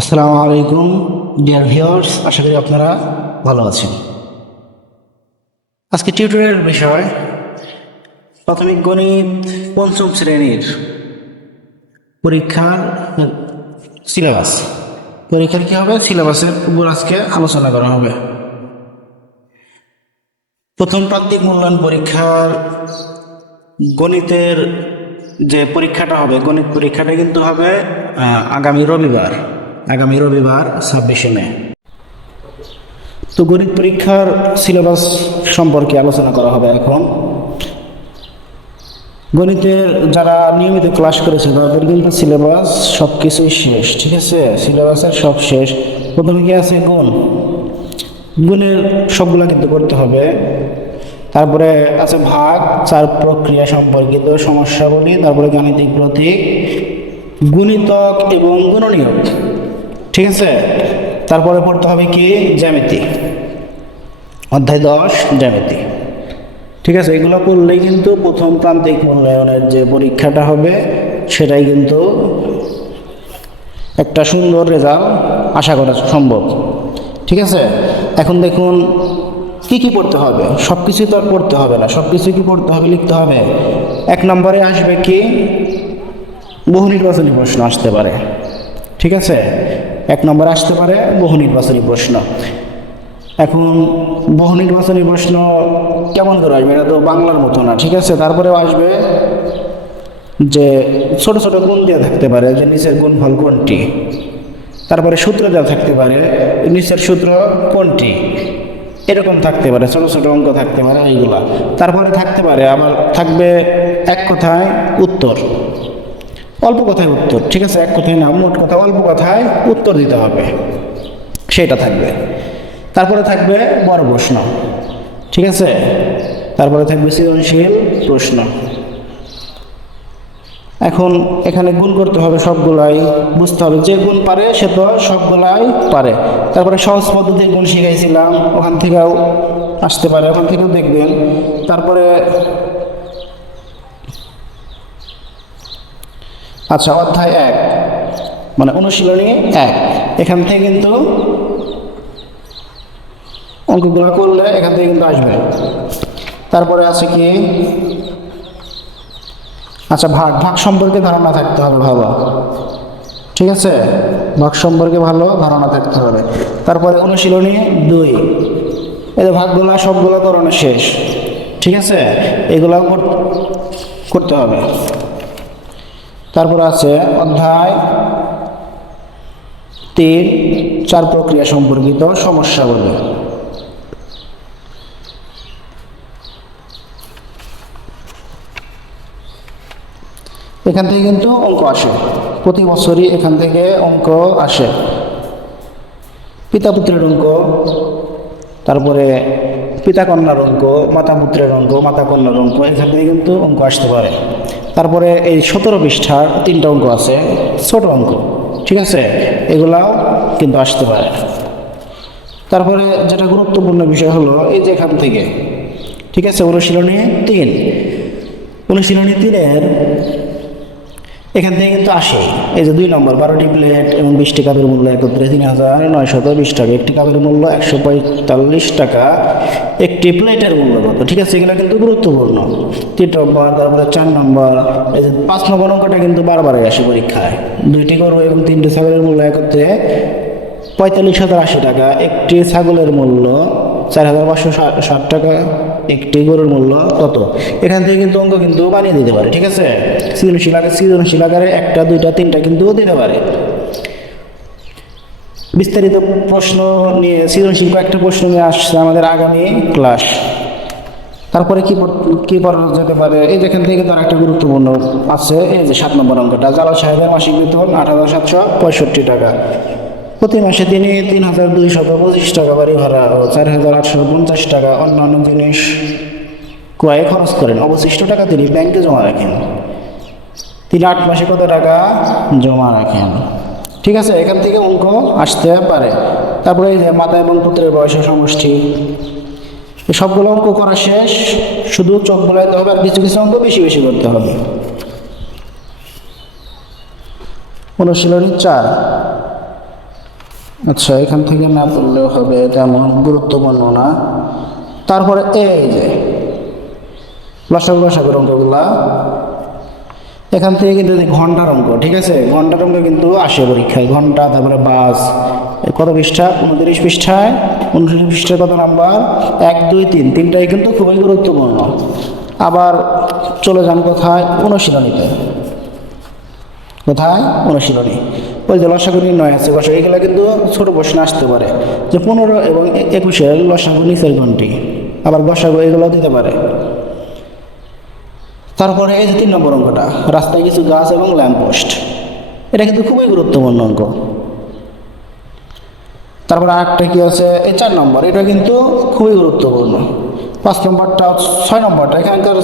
আসসালামু আলাইকুম, dear viewers, আশা করি আপনারা ভালো আছেন। আজকে টিউটোরিয়াল বিষয়, প্রাথমিক গণিত পঞ্চম শ্রেণির পরীক্ষার সিলেবাস। পরীক্ষার কি হবে? সিলেবাসের উপর আজকে আলোচনা করা হবে। প্রথম প্রান্তিক মূল্যায়ন পরীক্ষার গণিতের যে পরীক্ষাটা হবে, গণিত পরীক্ষাটা কিন্তু হবে আগামী রবিবার। আগামী রবিবার ছাব্বিশে মে। তো গণিত পরীক্ষার সিলেবাস সম্পর্কে আলোচনা করা হবে এখন। গণিতের যারা নিয়মিত ক্লাস করেছে, তাদের কিন্তু সিলেবাস সব কিছুই শেষ, ঠিক আছে? সিলেবাসের সব শেষ। প্রথমে কি আছে গুণ? গুণের সবগুলা কিন্তু করতে হবে। তারপরে আছে ভাগ, চার প্রক্রিয়া সম্পর্কিত সমস্যাবলী, তারপরে গাণিতিক প্রতীক, গুণিতক এবং গুণনীয়ক। ঠিক আছে? তারপরে পড়তে হবে কি? জ্যামিতি। অধ্যায় দশ, জ্যামিতি। ঠিক আছে, এগুলো করলেই কিন্তু প্রথম প্রান্তিক মূল্যায়নের যে পরীক্ষাটা হবে, সেটাই কিন্তু একটা সুন্দর রেজাল্ট আশা করা সম্ভব। ঠিক আছে? এখন দেখুন, কি কি পড়তে হবে? সব কিছুই তো আর পড়তে হবে না। সব কিছু কি পড়তে হবে, লিখতে হবে? এক নম্বরে আসবে কি? বহু নির্বাচনী প্রশ্ন আসতে পারে। ঠিক আছে? এক নম্বরে আসতে পারে বহু নির্বাচনী প্রশ্ন। এখন বহু নির্বাচনী প্রশ্ন কেমন করে আসবে? এটা তো বাংলার মতো না, ঠিক আছে? তারপরেও আসবে যে ছোট ছোট গুণ দেওয়া থাকতে পারে, যে নিচের গুণফল কোনটি? তারপরে সূত্র দেওয়া থাকতে পারে, নিচের সূত্র কোনটি? এরকম থাকতে পারে, ছোট ছোট অঙ্ক থাকতে পারে, এইগুলা। তারপরে থাকতে পারে, আবার থাকবে এক কথায় উত্তর। অল্প কথায় উত্তর, ঠিক আছে? এক কথায় না, মোট কথা, অল্প কথায় উত্তর দিতে হবে। সেটা থাকবে। তারপরে থাকবে বড় প্রশ্ন, ঠিক আছে? তারপরে থাকবে সৃজনশীল প্রশ্ন। এখন এখানে গুণ করতে হবে সবগুলাই, বুঝতে হবে যে গুণ পারে সে তো সবগুলাই পারে। তারপরে সহজ পদ্ধতির গুণ শিখাইছিলাম, ওখান থেকেও আসতে পারে, ওখান থেকেও দেখবেন। তারপরে আচ্ছা অধ্যায় এক। মানে অনুশীলনী এক। এখান থেকে কিন্তু অঙ্কগুলো করলে এখান থেকে কিন্তু আসবে। তারপরে আছে কি? আচ্ছা ভাগ। ভাগ সম্পর্কে ধারণা থাকতে হবে, ভালো। ঠিক আছে? ভাগ সম্পর্কে ভালো ধারণা থাকতে হবে। তারপরে অনুশীলনী দুই। এই ভাগগুলা, সবগুলো করণে শেষ। ঠিক আছে? এগুলাও করতে হবে। তারপর আছে অধ্যায় তিন, চার প্রক্রিয়া সম্পর্কিত সমস্যা বলে। এখান থেকে কিন্তু অঙ্ক আসে। প্রতি বছরই এখান থেকে অঙ্ক আসে। পিতা পুত্রের অঙ্ক, তারপরে পিতা কন্যার অঙ্ক মাতা পুত্রের অঙ্ক মাতা কন্যার অঙ্ক, এখান থেকে কিন্তু অঙ্ক আসতে পারে। তারপরে এই সতেরো পৃষ্ঠার তিনটা অঙ্ক আছে, ছোট অঙ্ক, ঠিক আছে? এগুলাও কিন্তু আসতে পারে। তারপরে যেটা গুরুত্বপূর্ণ বিষয় হলো, এই যে এখান থেকে, ঠিক আছে? অনুশীলনী তিন। অনুশীলনী তিনের এখান থেকে কিন্তু আসে। এই যে দুই নম্বর, বারোটি প্লেট এবং বিশটি কাপের মূল্য একত্রে তিন হাজার নয়শত বিশ টাকা। একটি কাপের মূল্য একশো পঁয়তাল্লিশ টাকা। একটি প্লেটের মূল্য কত? ঠিক আছে, এগুলো কিন্তু গুরুত্বপূর্ণ। তিন নম্বর, তারপরে চার নম্বর, এই যে পাঁচ নম্বর অঙ্কটা কিন্তু বারবারই আসে পরীক্ষায়। দুইটি গরু এবং তিনটি ছাগলের মূল্য একত্রে পঁয়তাল্লিশ হাজার আশি টাকা। একটি ছাগলের মূল্য চার হাজার পাঁচশো ষাট টাকা একটি গরুর মূল্য কত? এখান থেকে কিন্তু অঙ্ক কিন্তু বানিয়ে দিতে পারে, ঠিক আছে? সৃজনশীল আকারে সৃজনশীল আকারে একটা, দুইটা, তিনটা কিন্তু দিতে পারে। বিস্তারিত প্রশ্ন নিয়ে সৃজনশীল কয়েকটা প্রশ্ন নিয়ে আসছে আমাদের আগামী ক্লাস। তারপরে কি কি পড়ানো যেতে পারে? এই যেখান থেকে তার একটা গুরুত্বপূর্ণ আছে, এই যে সাত নম্বর অঙ্কটা। জালাল সাহেবের মাসিক বেতন আট হাজার সাতশো পঁয়ষট্টি টাকা। প্রতি মাসে তিনি তিন হাজার দুইশত পঁচিশ টাকা বাড়ি ভাড়া ও চার হাজার আটশো পঞ্চাশ টাকা অন্যান্য জিনিস ক্রয়ে খরচ করেন। অবশিষ্ট টাকা তিনি ব্যাংকে জমা রাখেন। তিনি আট মাসে কত টাকা জমা রাখেন? ঠিক আছে, এখান থেকে অঙ্ক আসতে পারে। তারপরে এই যে মাতা এবং পুত্রের বয়সের সমষ্টি। সবগুলো অঙ্ক করা শেষ। শুধু চোখ বোলাইতে হবে, আর কিছু কিছু অঙ্ক বেশি বেশি করতে হবে। অনুশীলনী চার। আচ্ছা এখান থেকে না পড়লেও হবে তেমন গুরুত্বপূর্ণ না। তারপরে এই যে লসাগু লসাগুর অঙ্কগুলা। এখান থেকে কিন্তু ঘণ্টার অঙ্ক, ঠিক আছে? ঘণ্টার অঙ্ক কিন্তু আসে পরীক্ষায়। ঘণ্টা, তারপরে বাস কত পৃষ্ঠা? উনত্রিশ পৃষ্ঠায়। উনত্রিশ পৃষ্ঠায় কত নাম্বার? এক, দুই, তিন। তিনটাই কিন্তু খুবই গুরুত্বপূর্ণ। আবার চলে যান কোথায়? অনুশীলনীতে। কোথায়? অনুশীলনী। ওই যে লসাগু নির্ণয় আছে, লসাগু এগুলো কিন্তু ছোট প্রশ্ন আসতে পারে। যে পনেরো এবং এ- একুশের লসাগু নিচের ঘন্টি আবার গসাগু এগুলো দিতে পারে। তারপরে এই যে তিন নম্বর অঙ্কটা, রাস্তায় কিছু গাছ এবং ল্যাম্পপোস্ট এটা কিন্তু খুবই গুরুত্বপূর্ণ অঙ্ক। তারপরে আরেকটা কি আছে? এই চার নম্বর, এটা কিন্তু খুবই গুরুত্বপূর্ণ। পাঁচ নম্বরটা, ছয় নম্বরটা, এখানকার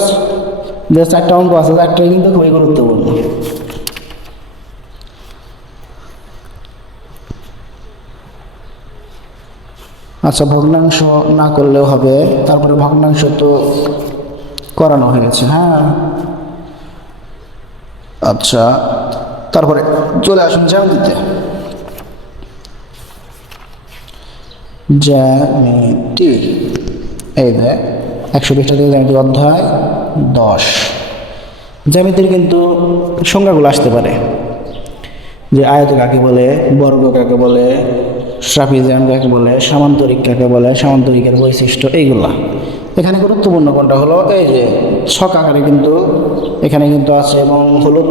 যে চারটা অঙ্ক আছে, চারটাই কিন্তু খুবই গুরুত্বপূর্ণ। আচ্ছা ভগ্নাংশ না করলেও হবে। তারপরে ভগ্নাংশ তো করানো হয়েছে হ্যাঁ? আচ্ছা তারপরে চলে আসুন জ্যামিতিতে। জ্যামিতি, এই দেখ একশো বিশটা থেকে জ্যামিতি অধ্যায় দশ। জ্যামিতির কিন্তু সংজ্ঞাগুলো আসতে পারে। যে আয়ত কাকে বলে, বর্গ কাকে বলে ট্রাপিজিয়াম কাকে বলে, সামান্তরিক কাকে বলে, সামান্তরিকের বৈশিষ্ট্য এইগুলা। এখানে গুরুত্বপূর্ণ কোনটা হলো, এই যে ছক আকারে কিন্তু এখানে কিন্তু আছে এবং হলুদ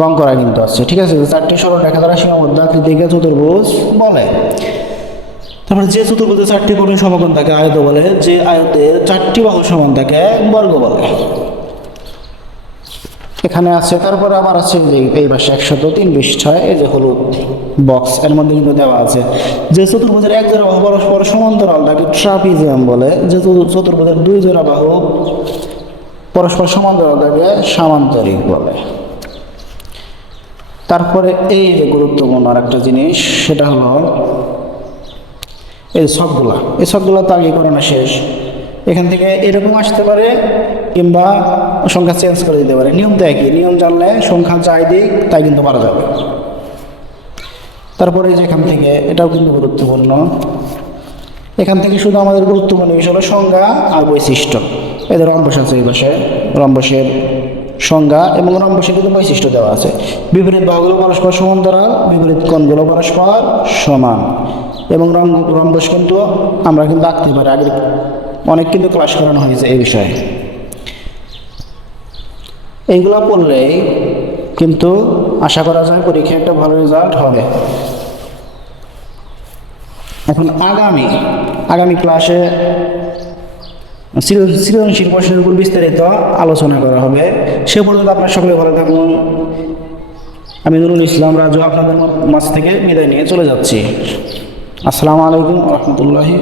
রং করা কিন্তু আছে। ঠিক আছে, চারটি সরল রেখা দ্বারা সীমাবদ্ধ আকৃতিকে চতুর্ভুজ বলে। তারপরে যে চতুর্ভুজে চারটি কোণের সমকোণ থাকে আয়ত বলে, যে আয়তের চারটি বাহু সমান তাকে বর্গ বলে। এখানে আছে, তারপরে আবার আছে যে, এই পাশে একশত তিন পৃষ্ঠায়, এই যে হলুদ বক্স এর মধ্যে কিন্তু দেওয়া আছে যে চতুর্ভুজের এক জোড়া বাহু পরস্পর সমান্তরাল, তাকে ট্রাপিজিয়াম বলে, যে চতু- চতুর্ভুজের দুই জোড়া বাহু পরস্পর সমান্তরাল, তাকে সামান্তরিক বলে। তারপরে এই যে গুরুত্বপূর্ণ আর একটা জিনিস, সেটা হলো এই সবগুলা এই সবগুলা তো আগে করানো শেষ। এখান থেকে এরকম আসতে পারে কিংবা সংখ্যা চেঞ্জ করে দিতে পারে। নিয়ম তো একই, নিয়ম জানলে সংখ্যা যাই দিক, তাই কিন্তু মারা যাবে। তারপরে এই যে এখান থেকে, এটাও কিন্তু গুরুত্বপূর্ণ। এখান থেকে শুধু আমাদের গুরুত্বপূর্ণ বিষয় হলো সংজ্ঞা আর বৈশিষ্ট্য। এদের রম্বস আছে এই পাশে, রম্বসের সংজ্ঞা এবং রম্বসের কিন্তু বৈশিষ্ট্য দেওয়া আছে। বিপরীত বাহুগুলো পরস্পর সমান্তরাল বিপরীত কোণগুলো পরস্পর সমান। এবং রম্বস কিন্তু আমরা কিন্তু আঁকতে পারি আগে অনেক কিন্তু ক্লাস করানো হয়েছে এই বিষয়ে। এইগুলো পড়লেই কিন্তু আশা করা যায় পরীক্ষায় একটা ভালো রেজাল্ট হবে। এখন আগামী আগামী ক্লাসে সৃজন- সৃজনশীল প্রশ্নের উপর বিস্তারিত আলোচনা করা হবে। সে পর্যন্ত আপনার সকলে ভালো থাকুন। আমি নুরুল ইসলাম রাজু আপনাদের মাঝ থেকে বিদায় নিয়ে চলে যাচ্ছি। আসসালামু আলাইকুম রহমতুল্লাহি